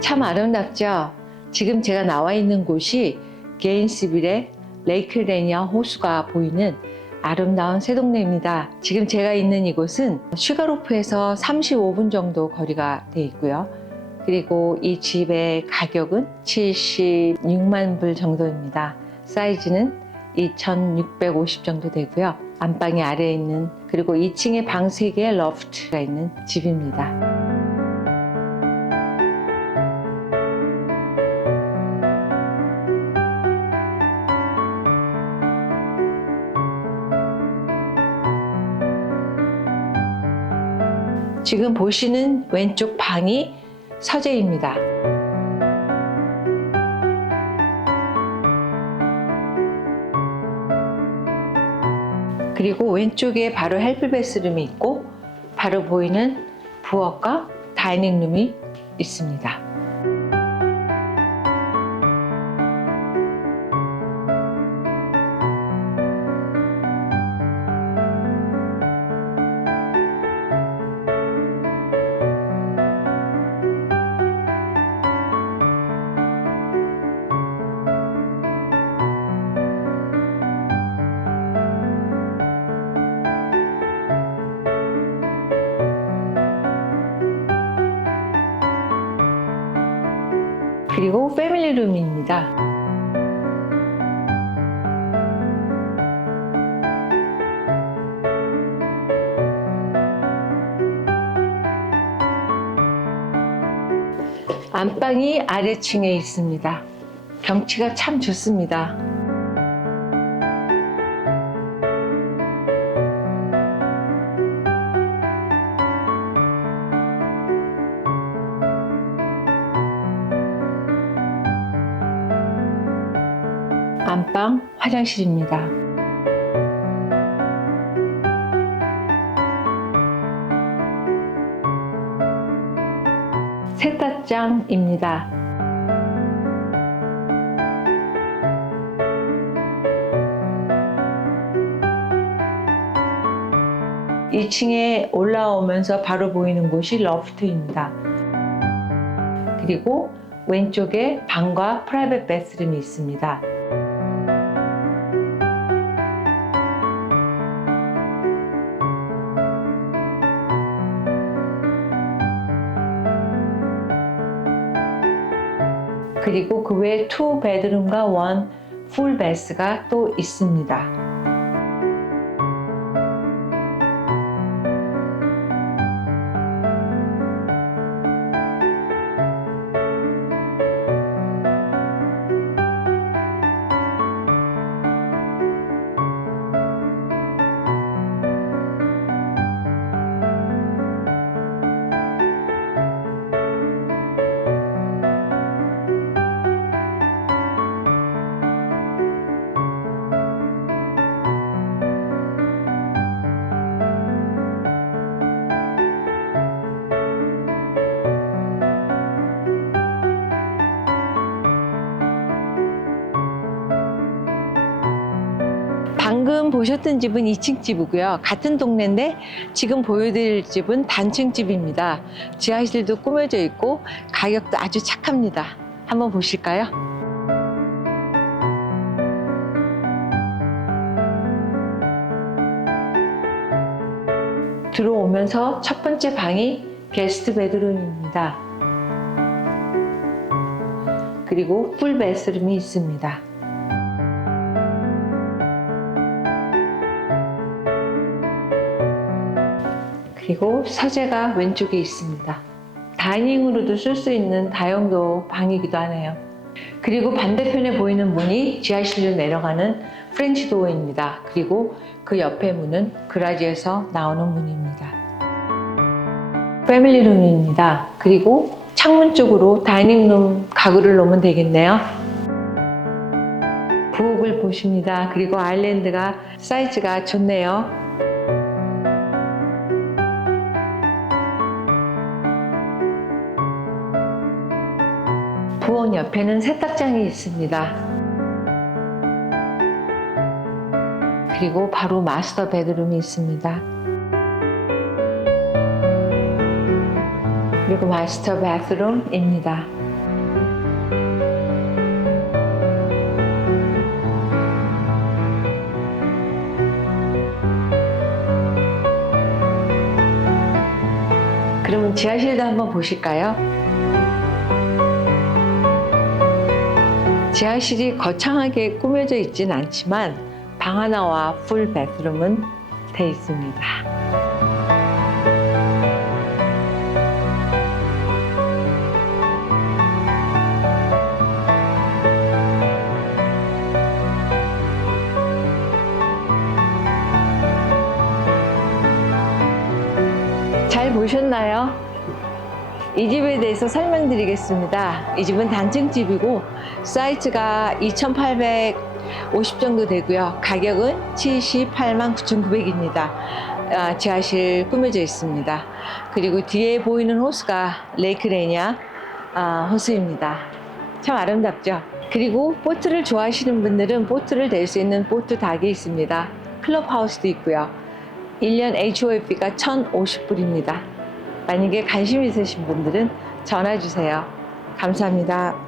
참 아름답죠? 지금 제가 나와 있는 곳이 게인스빌의 레이크 레니아 호수가 보이는 아름다운 새동네입니다. 지금 제가 있는 이곳은 슈가로프에서 35분 정도 거리가 돼 있고요. 그리고 이 집의 가격은 76만 불 정도입니다. 사이즈는 2,650 정도 되고요. 안방이 아래에 있는 그리고 2층에 방 3개의 러프트가 있는 집입니다. 지금 보시는 왼쪽 방이 서재입니다. 그리고 왼쪽에 바로 헬프베스룸이 있고 바로 보이는 부엌과 다이닝룸이 있습니다. 그리고 패밀리룸입니다. 안방이 아래층에 있습니다. 경치가 참 좋습니다. 안방 화장실입니다. 세탁장입니다. 이층에 올라오면서 바로 보이는 곳이 러프트입니다. 그리고 왼쪽에 방과 프라이빗 베스룸이 있습니다. 그리고 그 외에 투 베드룸과 원풀 베스가 또 있습니다. 방금 보셨던 집은 2층 집이고요. 같은 동네인데 지금 보여드릴 집은 단층 집입니다. 지하실도 꾸며져 있고 가격도 아주 착합니다. 한번 보실까요? 들어오면서 첫 번째 방이 게스트 베드룸입니다. 그리고 풀 베스룸이 있습니다. 그리고 서재가 왼쪽에 있습니다. 다이닝으로도 쓸 수 있는 다용도 방이기도 하네요. 그리고 반대편에 보이는 문이 지하실로 내려가는 프렌치 도어입니다. 그리고 그 옆에 문은 그라지에서 나오는 문입니다. 패밀리룸입니다. 그리고 창문 쪽으로 다이닝룸 가구를 놓으면 되겠네요. 부엌을 보십니다. 그리고 아일랜드가 사이즈가 좋네요. 부엌 옆에는 세탁장이 있습니다. 그리고 바로 마스터 베드룸이 있습니다. 그리고 마스터 베드룸입니다. 그러면 지하실도 한번 보실까요? 지하실이 거창하게 꾸며져 있진 않지만 방 하나와 풀 베드룸은 돼 있습니다. 잘 보셨나요? 이 집에 대해서 설명드리겠습니다. 이 집은 단층 집이고 사이즈가 2,850 정도 되고요. 가격은 78만 9,900입니다. 아, 지하실 꾸며져 있습니다. 그리고 뒤에 보이는 호수가 레이크레냐 아, 호수입니다. 참 아름답죠? 그리고 보트를 좋아하시는 분들은 보트를 댈 수 있는 보트 닭이 있습니다. 클럽하우스도 있고요. 1년 HOF비가 1,050불입니다. 만약에 관심 있으신 분들은 전화 주세요. 감사합니다.